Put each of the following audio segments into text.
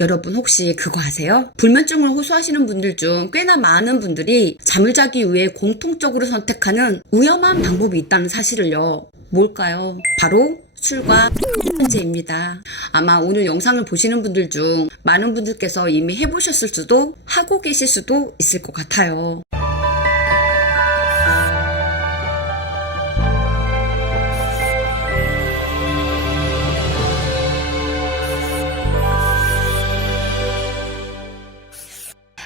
여러분 혹시 그거 아세요? 불면증을 호소하시는 분들 중 꽤나 많은 분들이 잠을 자기 위해 공통적으로 선택하는 위험한 방법이 있다는 사실을요. 뭘까요? 바로 술과 현재입니다. 아마 오늘 영상을 보시는 분들 중 많은 분들께서 이미 해보셨을 수도 하고 계실 수도 있을 것 같아요.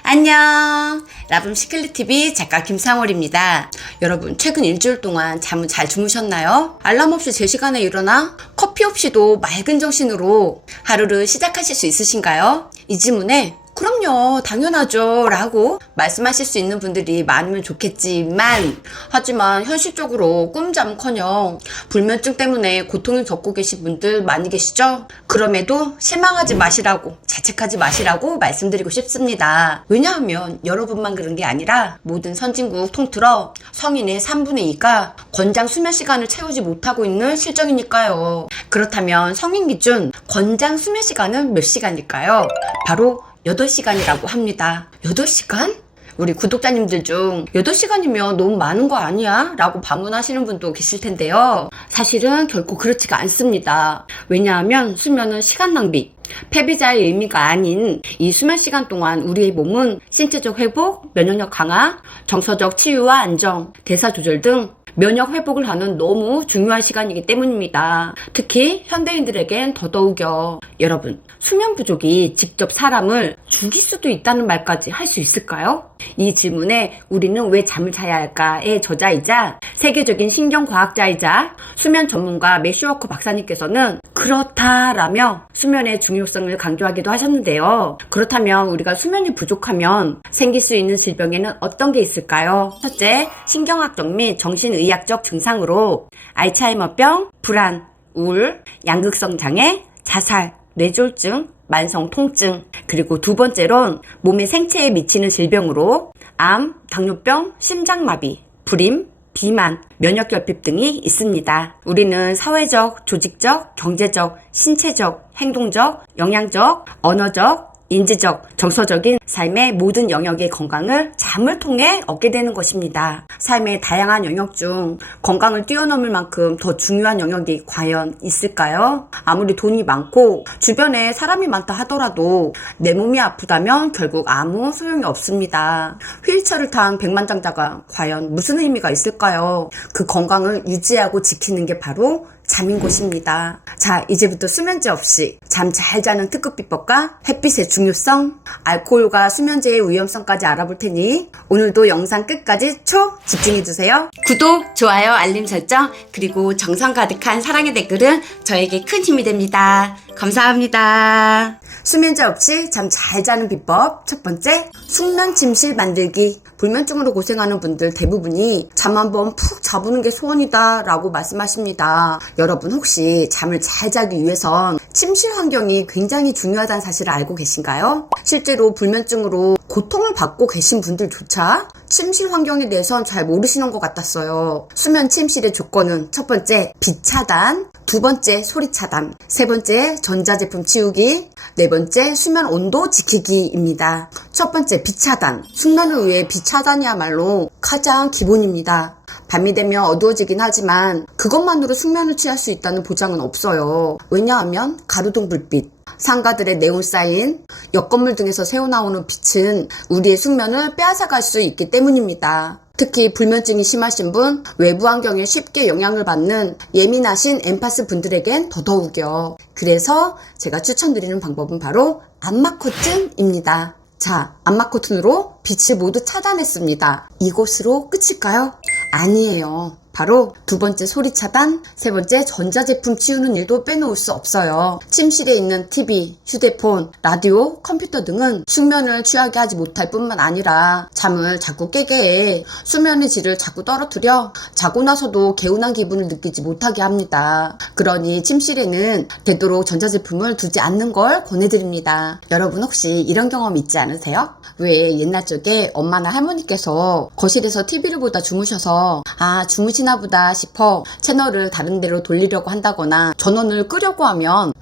안녕, 라붐 시클릿TV 작가 김상월입니다. 여러분, 최근 일주일 동안 잠은 잘 주무셨나요? 알람 없이 제 시간에 일어나 커피 없이도 맑은 정신으로 하루를 시작하실 수 있으신가요? 이 질문에 그럼요, 당연하죠 라고 말씀하실 수 있는 분들이 많으면 좋겠지만, 하지만 현실적으로 꿈잠커녕 불면증 때문에 고통을 겪고 계신 분들 많이 계시죠? 그럼에도 실망하지 마시라고, 자책하지 마시라고 말씀드리고 싶습니다. 왜냐하면 여러분만 그런 게 아니라 모든 선진국 통틀어 성인의 3분의 2가 권장 수면 시간을 채우지 못하고 있는 실정이니까요. 그렇다면 성인 기준 권장 수면 시간은 몇 시간일까요? 바로 8시간이라고 합니다. 8시간? 우리 구독자님들 중 8시간이면 너무 많은 거 아니야? 라고 반문하시는 분도 계실 텐데요. 사실은 결코 그렇지가 않습니다. 왜냐하면 수면은 시간 낭비, 패배자의 의미가 아닌 이 수면 시간 동안 우리의 몸은 신체적 회복, 면역력 강화, 정서적 치유와 안정, 대사 조절 등 면역 회복을 하는 너무 중요한 시간이기 때문입니다. 특히 현대인들에겐 더더욱요. 여러분, 수면 부족이 직접 사람을 죽일 수도 있다는 말까지 할 수 있을까요? 이 질문에 우리는 왜 잠을 자야 할까의 저자이자 세계적인 신경과학자이자 수면 전문가 매슈워커 박사님께서는 그렇다라며 수면의 중요성을 강조하기도 하셨는데요. 그렇다면 우리가 수면이 부족하면 생길 수 있는 질병에는 어떤 게 있을까요? 첫째, 신경학적 및 정신의학적 증상으로 알츠하이머병, 불안, 우울, 양극성 장애, 자살, 뇌졸중, 만성 통증, 그리고 두 번째론 몸의 생체에 미치는 질병으로 암, 당뇨병, 심장마비, 불임, 비만, 면역결핍 등이 있습니다. 우리는 사회적, 조직적, 경제적, 신체적, 행동적, 영양적, 언어적, 인지적, 정서적인 삶의 모든 영역의 건강을 잠을 통해 얻게 되는 것입니다. 삶의 다양한 영역 중 건강을 뛰어넘을 만큼 더 중요한 영역이 과연 있을까요? 아무리 돈이 많고 주변에 사람이 많다 하더라도 내 몸이 아프다면 결국 아무 소용이 없습니다. 휠체어를 탄 백만장자가 과연 무슨 의미가 있을까요? 그 건강을 유지하고 지키는 게 바로 잠인 것입니다. 자, 이제부터 수면제 없이 잠 잘 자는 특급 비법과 햇빛의 중요성, 알코올과 수면제의 위험성까지 알아볼 테니 오늘도 영상 끝까지 집중해주세요. 구독, 좋아요, 알림 설정, 그리고 정성 가득한 사랑의 댓글은 저에게 큰 힘이 됩니다. 감사합니다. 수면제 없이 잠 잘 자는 비법 첫 번째, 숙면 침실 만들기. 불면증으로 고생하는 분들 대부분이 잠 한번 푹 자보는 게 소원이다 라고 말씀하십니다. 여러분 혹시 잠을 잘 자기 위해선 침실 환경이 굉장히 중요하다는 사실을 알고 계신가요? 실제로 불면증으로 고통을 받고 계신 분들조차 침실 환경에 대해선 잘 모르시는 것 같았어요. 수면 침실의 조건은 첫 번째, 빛 차단, 두 번째, 소리 차단, 세 번째, 전자제품 치우기, 네 번째, 수면 온도 지키기입니다. 첫 번째, 빛 차단. 숙면을 위해 빛 차단이야말로 가장 기본입니다. 밤이 되면 어두워지긴 하지만 그것만으로 숙면을 취할 수 있다는 보장은 없어요. 왜냐하면 가로등 불빛, 상가들의 네온 사인, 옆 건물 등에서 새어나오는 빛은 우리의 숙면을 빼앗아갈 수 있기 때문입니다. 특히 불면증이 심하신 분, 외부 환경에 쉽게 영향을 받는 예민하신 엠파스 분들에겐 더더욱요. 그래서 제가 추천드리는 방법은 바로 암막 커튼입니다. 자, 암막 커튼으로 빛을 모두 차단했습니다. 이것으로 끝일까요? 아니에요. 바로 두 번째 소리 차단, 세 번째 전자제품 치우는 일도 빼놓을 수 없어요. 침실에 있는 TV, 휴대폰, 라디오, 컴퓨터 등은 숙면을 취하게 하지 못할 뿐만 아니라 잠을 자꾸 깨게 해 수면의 질을 자꾸 떨어뜨려 자고 나서도 개운한 기분을 느끼지 못하게 합니다. 그러니 침실에는 되도록 전자제품을 두지 않는 걸 권해드립니다. 여러분 혹시 이런 경험 있지 않으세요? 왜 옛날 적에 엄마나 할머니께서 거실에서 TV를 보다 주무셔서 주무시나 보다 싶어 채널을 다른 데로 돌리려고 한다거나 전원을 끄려고 하면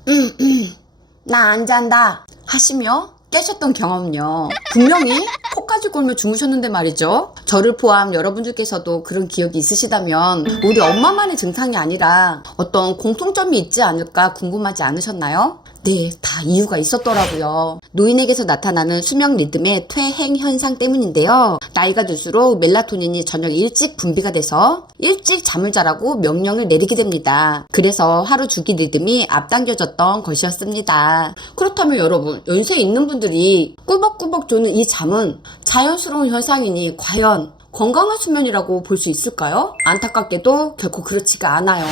나 안 잔다 하시며 깨셨던 경험은요. 분명히 코까지 골며 주무셨는데 말이죠. 저를 포함 여러분들께서도 그런 기억이 있으시다면 우리 엄마만의 증상이 아니라 어떤 공통점이 있지 않을까 궁금하지 않으셨나요? 네, 다 이유가 있었더라고요. 노인에게서 나타나는 수면 리듬의 퇴행 현상 때문인데요. 나이가 들수록 멜라토닌이 저녁 일찍 분비가 돼서 일찍 잠을 자라고 명령을 내리게 됩니다. 그래서 하루 주기 리듬이 앞당겨졌던 것이었습니다. 그렇다면 여러분, 연세 있는 분들이 꾸벅꾸벅 조는 이 잠은 자연스러운 현상이니 과연 건강한 수면이라고 볼 수 있을까요? 안타깝게도 결코 그렇지가 않아요.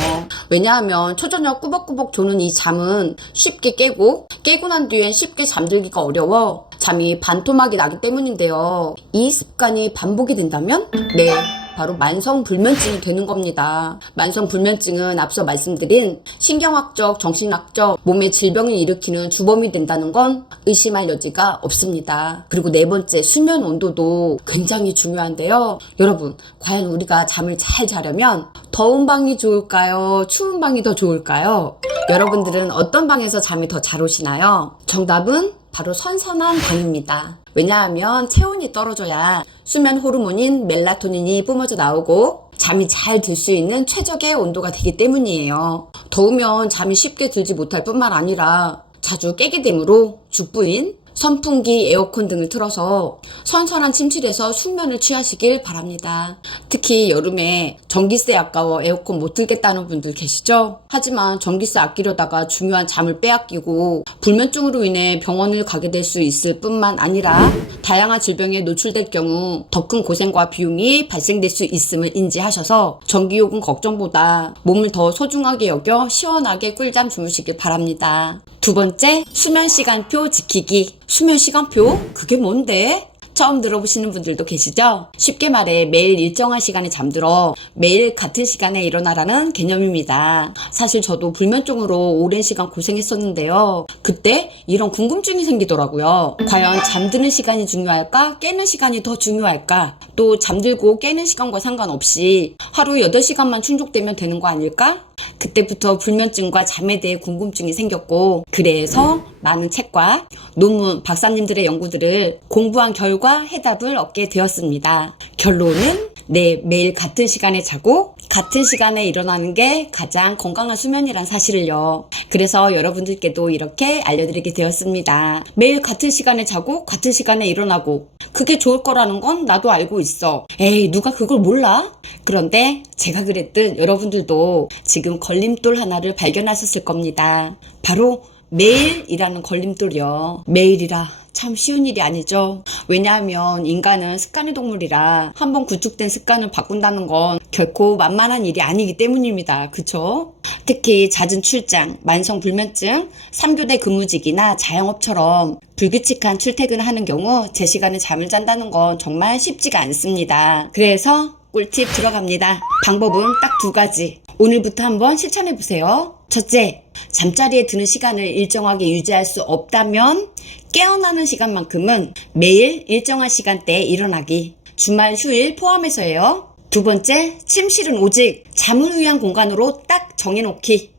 왜냐하면 초저녁 꾸벅꾸벅 조는 이 잠은 쉽게 깨고 난 뒤엔 쉽게 잠들기가 어려워 잠이 반토막이 나기 때문인데요. 이 습관이 반복이 된다면 네, 바로 만성불면증이 되는 겁니다. 만성불면증은 앞서 말씀드린 신경학적, 정신학적, 몸의 질병을 일으키는 주범이 된다는 건 의심할 여지가 없습니다. 그리고 네 번째, 수면 온도도 굉장히 중요한데요. 여러분, 과연 우리가 잠을 잘 자려면 더운 방이 좋을까요? 추운 방이 더 좋을까요? 여러분들은 어떤 방에서 잠이 더 잘 오시나요? 정답은 바로 선선한 방입니다. 왜냐하면 체온이 떨어져야 수면 호르몬인 멜라토닌이 뿜어져 나오고 잠이 잘 들 수 있는 최적의 온도가 되기 때문이에요. 더우면 잠이 쉽게 들지 못할 뿐만 아니라 자주 깨게 되므로 죽부인 선풍기, 에어컨 등을 틀어서 선선한 침실에서 숙면을 취하시길 바랍니다. 특히 여름에 전기세 아까워 에어컨 못 틀겠다는 분들 계시죠? 하지만 전기세 아끼려다가 중요한 잠을 빼앗기고 불면증으로 인해 병원을 가게 될 수 있을 뿐만 아니라 다양한 질병에 노출될 경우 더 큰 고생과 비용이 발생될 수 있음을 인지하셔서 전기요금 걱정보다 몸을 더 소중하게 여겨 시원하게 꿀잠 주무시길 바랍니다. 두 번째, 수면 시간표 지키기. 수면 시간표? 그게 뭔데? 처음 들어보시는 분들도 계시죠? 쉽게 말해 매일 일정한 시간에 잠들어 매일 같은 시간에 일어나라는 개념입니다. 사실 저도 불면증으로 오랜 시간 고생했었는데요. 그때 이런 궁금증이 생기더라고요. 과연 잠드는 시간이 중요할까? 깨는 시간이 더 중요할까? 또 잠들고 깨는 시간과 상관없이 하루 8시간만 충족되면 되는 거 아닐까? 그때부터 불면증과 잠에 대해 궁금증이 생겼고, 그래서 많은 책과 논문, 박사님들의 연구들을 공부한 결과 해답을 얻게 되었습니다. 결론은 네, 매일 같은 시간에 자고 같은 시간에 일어나는 게 가장 건강한 수면이란 사실을요. 그래서 여러분들께도 이렇게 알려드리게 되었습니다. 매일 같은 시간에 자고 같은 시간에 일어나고 그게 좋을 거라는 건 나도 알고 있어. 에이, 누가 그걸 몰라? 그런데 제가 그랬듯 여러분들도 지금 걸림돌 하나를 발견하셨을 겁니다. 바로 매일이라는 걸림돌이요. 매일이라 참 쉬운 일이 아니죠. 왜냐하면 인간은 습관의 동물이라 한번 구축된 습관을 바꾼다는 건 결코 만만한 일이 아니기 때문입니다. 그쵸? 특히 잦은 출장, 만성불면증, 3교대 근무직이나 자영업처럼 불규칙한 출퇴근을 하는 경우 제 시간에 잠을 잔다는 건 정말 쉽지가 않습니다. 그래서 꿀팁 들어갑니다. 방법은 딱 2가지. 오늘부터 한번 실천해보세요. 첫째, 잠자리에 드는 시간을 일정하게 유지할 수 없다면 깨어나는 시간만큼은 매일 일정한 시간대에 일어나기. 주말, 휴일 포함해서예요. 두 번째, 침실은 오직 잠을 위한 공간으로 딱 정해놓기.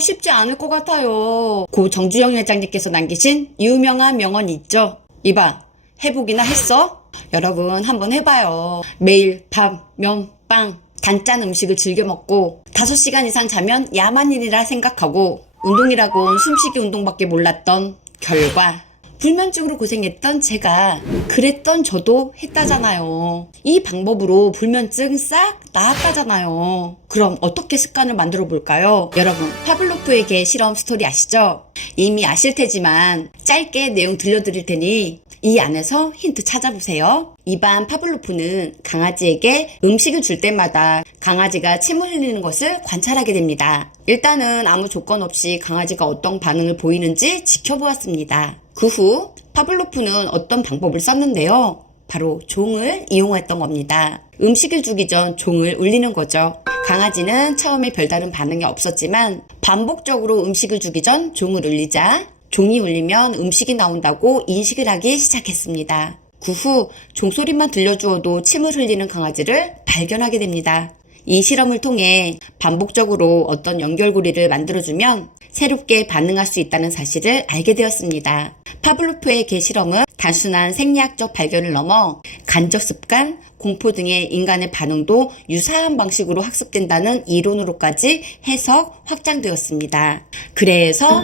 쉽지 않을 것 같아요. 고 정주영 회장님께서 남기신 유명한 명언이 있죠. 이봐, 해보기나 했어? 여러분 한번 해봐요. 매일 밥, 면, 빵, 단짠 음식을 즐겨 먹고 5시간 이상 자면 야만 일이라 생각하고 운동이라곤 숨쉬기 운동밖에 몰랐던 결과 불면증으로 고생했던 제가 그랬던 저도 했다잖아요. 이 방법으로 불면증 싹 나았다잖아요. 그럼 어떻게 습관을 만들어 볼까요? 여러분, 파블로프에게 실험 스토리 아시죠? 이미 아실 테지만 짧게 내용 들려드릴 테니 이 안에서 힌트 찾아보세요. 이반 파블로프는 강아지에게 음식을 줄 때마다 강아지가 침을 흘리는 것을 관찰하게 됩니다. 일단은 아무 조건 없이 강아지가 어떤 반응을 보이는지 지켜보았습니다. 그 후 파블로프는 어떤 방법을 썼는데요. 바로 종을 이용했던 겁니다. 음식을 주기 전 종을 울리는 거죠. 강아지는 처음에 별다른 반응이 없었지만 반복적으로 음식을 주기 전 종을 울리자 종이 울리면 음식이 나온다고 인식을 하기 시작했습니다. 그 후 종소리만 들려주어도 침을 흘리는 강아지를 발견하게 됩니다. 이 실험을 통해 반복적으로 어떤 연결고리를 만들어주면 새롭게 반응할 수 있다는 사실을 알게 되었습니다. 파블로프의 개 실험은 단순한 생리학적 발견을 넘어 간접 습관, 공포 등의 인간의 반응도 유사한 방식으로 학습된다는 이론으로까지 해석, 확장되었습니다. 그래서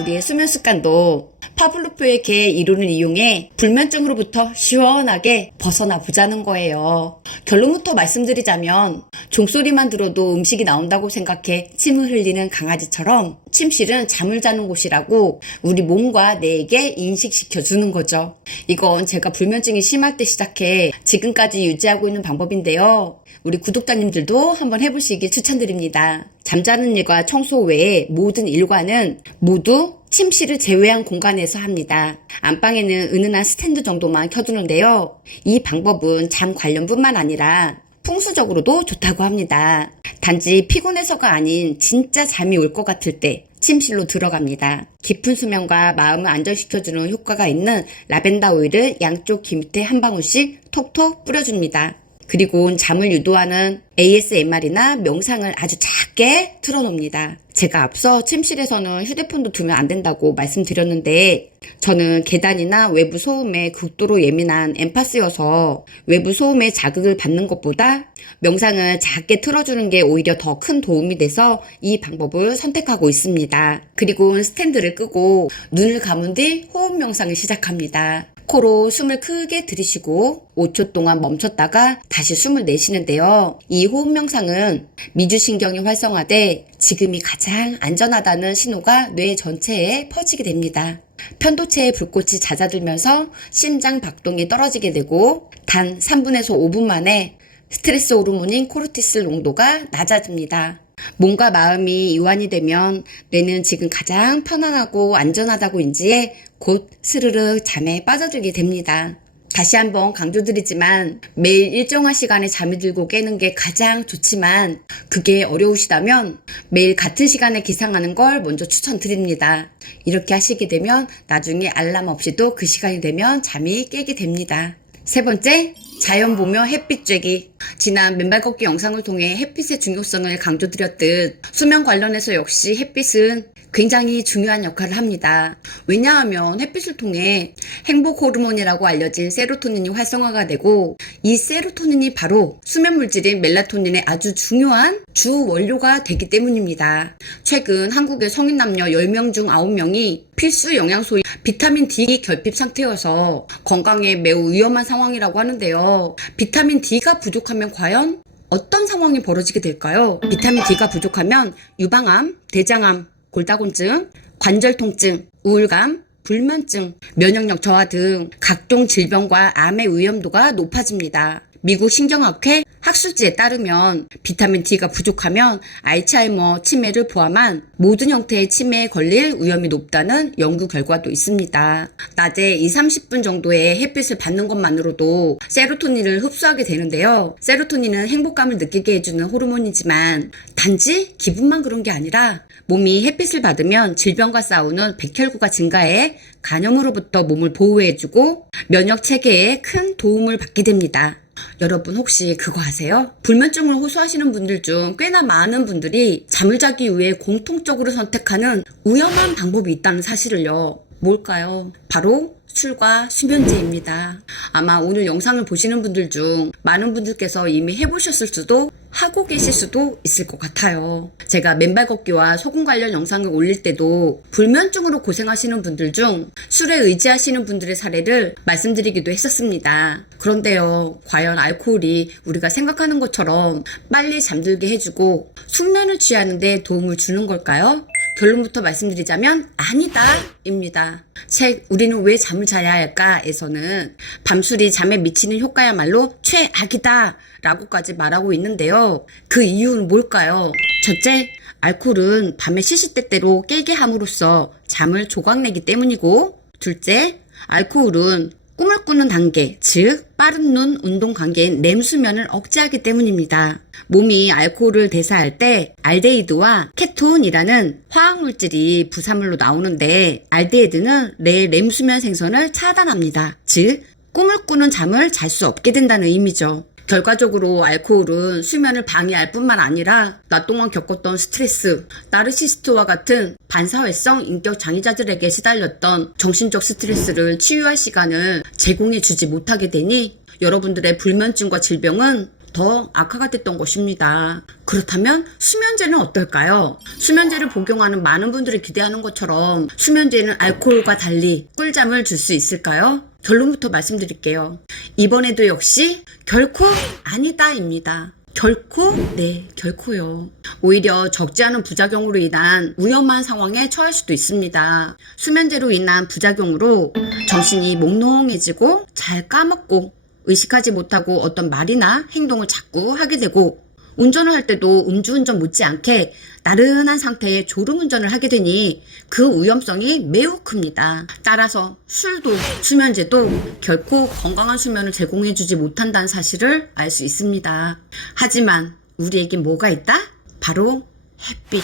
우리의 수면 습관도 파블로프의 개 이론을 이용해 불면증으로부터 시원하게 벗어나 보자는 거예요. 결론부터 말씀드리자면 종소리만 들어도 음식이 나온다고 생각해 침을 흘리는 강아지처럼 침실은 잠을 자는 곳이라고 우리 몸과 뇌에게 인식시켜 주는 거죠. 이건 제가 불면증이 심할 때 시작해 지금까지 유지하고 있는 방법인데요. 우리 구독자님들도 한번 해보시길 추천드립니다. 잠자는 일과 청소 외에 모든 일과는 모두 침실을 제외한 공간에서 합니다. 안방에는 은은한 스탠드 정도만 켜두는데요. 이 방법은 잠 관련뿐만 아니라 풍수적으로도 좋다고 합니다. 단지 피곤해서가 아닌 진짜 잠이 올 것 같을 때 침실로 들어갑니다. 깊은 수면과 마음을 안정시켜주는 효과가 있는 라벤더 오일을 양쪽 귀 밑에 한 방울씩 톡톡 뿌려줍니다. 그리고 잠을 유도하는 ASMR이나 명상을 아주 작게 틀어놓습니다. 제가 앞서 침실에서는 휴대폰도 두면 안 된다고 말씀드렸는데 저는 계단이나 외부 소음에 극도로 예민한 엠파스여서 외부 소음에 자극을 받는 것보다 명상을 작게 틀어주는 게 오히려 더 큰 도움이 돼서 이 방법을 선택하고 있습니다. 그리고 스탠드를 끄고 눈을 감은 뒤 호흡 명상을 시작합니다. 코로 숨을 크게 들이쉬고 5초 동안 멈췄다가 다시 숨을 내쉬는데요. 이 호흡 명상은 미주신경이 활성화돼 지금이 가장 안전하다는 신호가 뇌 전체에 퍼지게 됩니다. 편도체의 불꽃이 잦아들면서 심장 박동이 떨어지게 되고 단 3분에서 5분 만에 스트레스 호르몬인 코르티솔 농도가 낮아집니다. 몸과 마음이 이완이 되면 뇌는 지금 가장 편안하고 안전하다고 인지해 곧 스르르 잠에 빠져들게 됩니다. 다시 한번 강조드리지만 매일 일정한 시간에 잠이 들고 깨는 게 가장 좋지만 그게 어려우시다면 매일 같은 시간에 기상하는 걸 먼저 추천드립니다. 이렇게 하시게 되면 나중에 알람 없이도 그 시간이 되면 잠이 깨게 됩니다. 세 번째, 자연 보며 햇빛 쬐기. 지난 맨발 걷기 영상을 통해 햇빛의 중요성을 강조드렸듯 수면 관련해서 역시 햇빛은 굉장히 중요한 역할을 합니다. 왜냐하면 햇빛을 통해 행복 호르몬이라고 알려진 세로토닌이 활성화가 되고 이 세로토닌이 바로 수면 물질인 멜라토닌의 아주 중요한 주 원료가 되기 때문입니다. 최근 한국의 성인 남녀 10명 중 9명이 필수 영양소인 비타민 D 결핍 상태여서 건강에 매우 위험한 상황이라고 하는데요. 비타민 D가 부족하면 과연 어떤 상황이 벌어지게 될까요? 비타민 D가 부족하면 유방암, 대장암, 골다공증, 관절 통증, 우울감, 불면증, 면역력 저하 등 각종 질병과 암의 위험도가 높아집니다. 미국 신경학회 학술지에 따르면 비타민 D가 부족하면 알츠하이머 치매를 포함한 모든 형태의 치매에 걸릴 위험이 높다는 연구 결과도 있습니다. 낮에 20-30분 정도의 햇빛을 받는 것만으로도 세로토닌을 흡수하게 되는데요. 세로토닌은 행복감을 느끼게 해주는 호르몬이지만 단지 기분만 그런 게 아니라 몸이 햇빛을 받으면 질병과 싸우는 백혈구가 증가해 간염으로부터 몸을 보호해주고 면역 체계에 큰 도움을 받게 됩니다. 여러분 혹시 그거 아세요? 불면증을 호소하시는 분들 중 꽤나 많은 분들이 잠을 자기 위해 공통적으로 선택하는 위험한 방법이 있다는 사실을요. 뭘까요? 바로 술과 수면제입니다. 아마 오늘 영상을 보시는 분들 중 많은 분들께서 이미 해보셨을 수도 하고 계실 수도 있을 것 같아요. 제가 맨발 걷기와 소금 관련 영상을 올릴 때도 불면증으로 고생하시는 분들 중 술에 의지하시는 분들의 사례를 말씀드리기도 했었습니다. 그런데요, 과연 알코올이 우리가 생각하는 것처럼 빨리 잠들게 해주고 숙면을 취하는 데 도움을 주는 걸까요? 결론부터 말씀드리자면 아니다 입니다. 책 우리는 왜 잠을 자야 할까에서는 밤술이 잠에 미치는 효과야말로 최악이다 라고까지 말하고 있는데요. 그 이유는 뭘까요? 첫째, 알코올은 밤에 시시때때로 깨게 함으로써 잠을 조각내기 때문이고, 둘째, 알코올은 꿈을 꾸는 단계, 즉 빠른 눈 운동 관계인 렘 수면을 억제하기 때문입니다. 몸이 알코올을 대사할 때 알데히드와 케톤이라는 화학물질이 부산물로 나오는데 알데히드는 뇌 렘 수면 생성을 차단합니다. 즉 꿈을 꾸는 잠을 잘 수 없게 된다는 의미죠. 결과적으로 알코올은 수면을 방해할 뿐만 아니라 낮 동안 겪었던 스트레스, 나르시스트와 같은 반사회성 인격 장애자들에게 시달렸던 정신적 스트레스를 치유할 시간을 제공해 주지 못하게 되니 여러분들의 불면증과 질병은 더 악화가 됐던 것입니다. 그렇다면 수면제는 어떨까요? 수면제를 복용하는 많은 분들이 기대하는 것처럼 수면제는 알코올과 달리 꿀잠을 줄 수 있을까요? 결론부터 말씀드릴게요. 이번에도 역시 결코 아니다입니다. 결코? 네, 결코요. 오히려 적지 않은 부작용으로 인한 위험한 상황에 처할 수도 있습니다. 수면제로 인한 부작용으로 정신이 몽롱해지고 잘 까먹고 의식하지 못하고 어떤 말이나 행동을 자꾸 하게 되고 운전을 할 때도 음주운전 못지않게 나른한 상태의 졸음운전을 하게 되니 그 위험성이 매우 큽니다. 따라서 술도 수면제도 결코 건강한 수면을 제공해주지 못한다는 사실을 알 수 있습니다. 하지만 우리에겐 뭐가 있다? 바로 햇빛.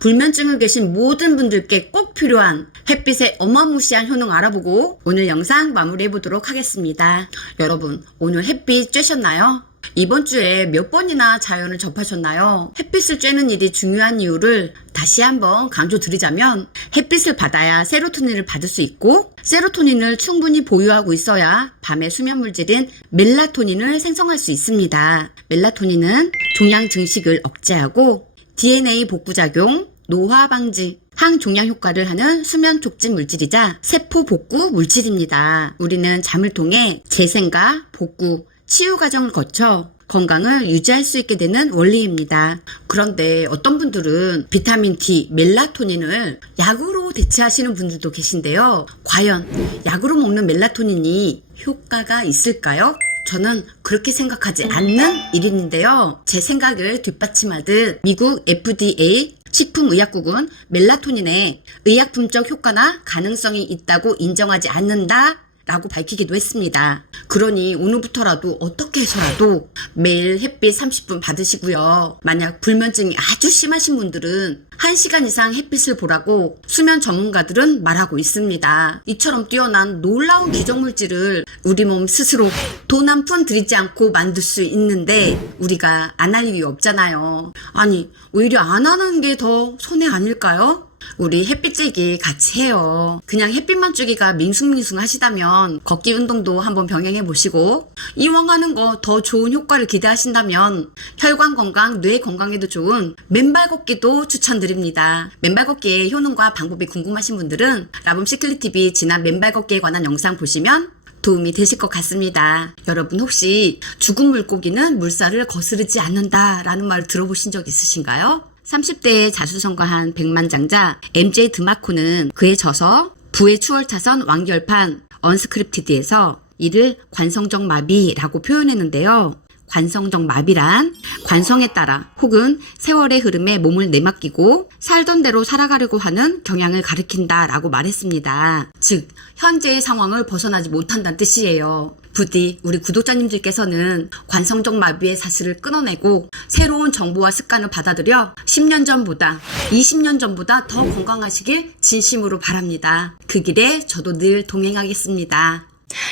불면증을 계신 모든 분들께 꼭 필요한 햇빛의 어마무시한 효능 알아보고 오늘 영상 마무리해 보도록 하겠습니다. 여러분, 오늘 햇빛 쬐셨나요? 이번 주에 몇 번이나 자연을 접하셨나요? 햇빛을 쬐는 일이 중요한 이유를 다시 한번 강조드리자면 햇빛을 받아야 세로토닌을 받을 수 있고 세로토닌을 충분히 보유하고 있어야 밤의 수면 물질인 멜라토닌을 생성할 수 있습니다. 멜라토닌은 종양 증식을 억제하고 DNA 복구작용, 노화 방지, 항종양 효과를 하는 수면 촉진 물질이자 세포 복구 물질입니다. 우리는 잠을 통해 재생과 복구, 치유 과정을 거쳐 건강을 유지할 수 있게 되는 원리입니다. 그런데 어떤 분들은 비타민 D, 멜라토닌을 약으로 대체하시는 분들도 계신데요. 과연 약으로 먹는 멜라토닌이 효과가 있을까요? 저는 그렇게 생각하지 않는 일인데요. 제 생각을 뒷받침하듯 미국 FDA 식품의약국은 멜라토닌의 의약품적 효과나 가능성이 있다고 인정하지 않는다 라고 밝히기도 했습니다. 그러니 오늘부터라도 어떻게 해서라도 매일 햇빛 30분 받으시고요. 만약 불면증이 아주 심하신 분들은 1시간 이상 햇빛을 보라고 수면 전문가들은 말하고 있습니다. 이처럼 뛰어난 놀라운 기정물질을 우리 몸 스스로 돈 한 푼 들이지 않고 만들 수 있는데 우리가 안 할 이유 없잖아요. 아니, 오히려 안 하는 게 더 손해 아닐까요? 우리 햇빛 쬐기 같이 해요. 그냥 햇빛만 쬐기가 밍숭밍숭 하시다면 걷기 운동도 한번 병행해 보시고 이왕 하는 거 더 좋은 효과를 기대하신다면 혈관 건강, 뇌 건강에도 좋은 맨발 걷기도 추천드립니다. 맨발 걷기의 효능과 방법이 궁금하신 분들은 라붐시클리TV 지난 맨발 걷기에 관한 영상 보시면 도움이 되실 것 같습니다. 여러분 혹시 죽은 물고기는 물살을 거스르지 않는다 라는 말 들어보신 적 있으신가요? 30대에 자수성가한 백만장자 MJ 드마코는 그의 저서 부의 추월차선 완결판 언스크립티드에서 이를 관성적 마비라고 표현했는데요. 관성적 마비란 관성에 따라 혹은 세월의 흐름에 몸을 내맡기고 살던 대로 살아가려고 하는 경향을 가리킨다 라고 말했습니다. 즉 현재의 상황을 벗어나지 못한다는 뜻이에요. 부디 우리 구독자님들께서는 관성적 마비의 사슬을 끊어내고 새로운 정보와 습관을 받아들여 10년 전보다 20년 전보다 더 건강하시길 진심으로 바랍니다. 그 길에 저도 늘 동행하겠습니다.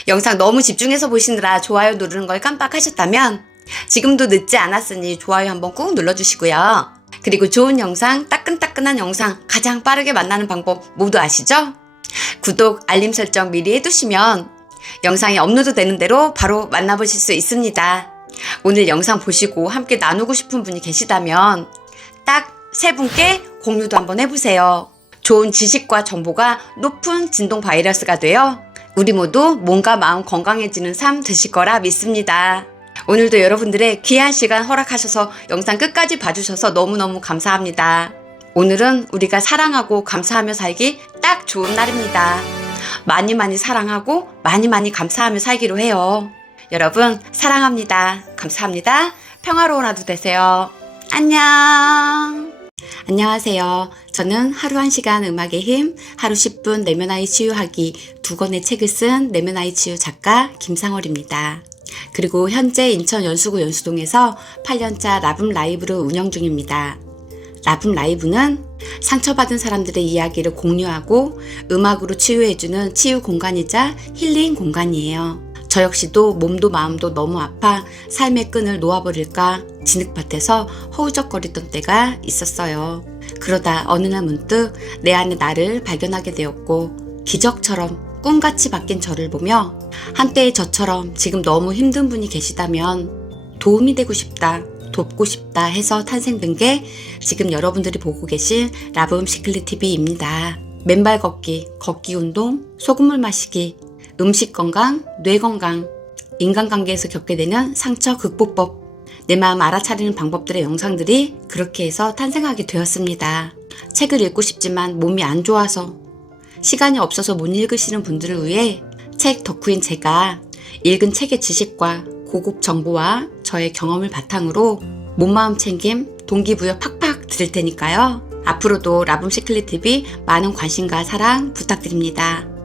영상 너무 집중해서 보시느라 좋아요 누르는 걸 깜빡하셨다면 지금도 늦지 않았으니 좋아요 한번 꾹 눌러주시고요. 그리고 좋은 영상, 따끈따끈한 영상 가장 빠르게 만나는 방법 모두 아시죠? 구독, 알림 설정 미리 해두시면 영상이 업로드 되는 대로 바로 만나보실 수 있습니다. 오늘 영상 보시고 함께 나누고 싶은 분이 계시다면 딱 3분께 공유도 한번 해보세요. 좋은 지식과 정보가 높은 진동 바이러스가 되어 우리 모두 몸과 마음 건강해지는 삶 되실 거라 믿습니다. 오늘도 여러분들의 귀한 시간 허락하셔서 영상 끝까지 봐주셔서 너무너무 감사합니다. 오늘은 우리가 사랑하고 감사하며 살기 딱 좋은 날입니다. 많이 많이 사랑하고 많이 감사하며 살기로 해요. 여러분 사랑합니다. 감사합니다. 평화로운 하루 되세요. 안녕. 안녕하세요. 저는 하루 1시간 음악의 힘, 하루 10분 내면 아이 치유하기 2권의 책을 쓴 내면 아이 치유 작가 김상월입니다. 그리고 현재 인천 연수구 연수동에서 8년차 라붐 라이브를 운영 중입니다. 라붐 라이브는 상처받은 사람들의 이야기를 공유하고 음악으로 치유해주는 치유 공간이자 힐링 공간이에요. 저 역시도 몸도 마음도 너무 아파 삶의 끈을 놓아버릴까 진흙밭에서 허우적거리던 때가 있었어요. 그러다 어느 날 문득 내 안에 나를 발견하게 되었고 기적처럼 꿈같이 바뀐 저를 보며 한때의 저처럼 지금 너무 힘든 분이 계시다면 도움이 되고 싶다, 돕고 싶다 해서 탄생된 게 지금 여러분들이 보고 계신 라붐 시클릿 TV입니다. 맨발 걷기, 걷기 운동, 소금물 마시기, 음식 건강, 뇌 건강, 인간관계에서 겪게 되는 상처 극복법, 내 마음 알아차리는 방법들의 영상들이 그렇게 해서 탄생하게 되었습니다. 책을 읽고 싶지만 몸이 안 좋아서 시간이 없어서 못 읽으시는 분들을 위해 책 덕후인 제가 읽은 책의 지식과 고급 정보와 저의 경험을 바탕으로 몸마음 챙김, 동기부여 팍팍 드릴 테니까요. 앞으로도 라붐 시클릿 TV 많은 관심과 사랑 부탁드립니다.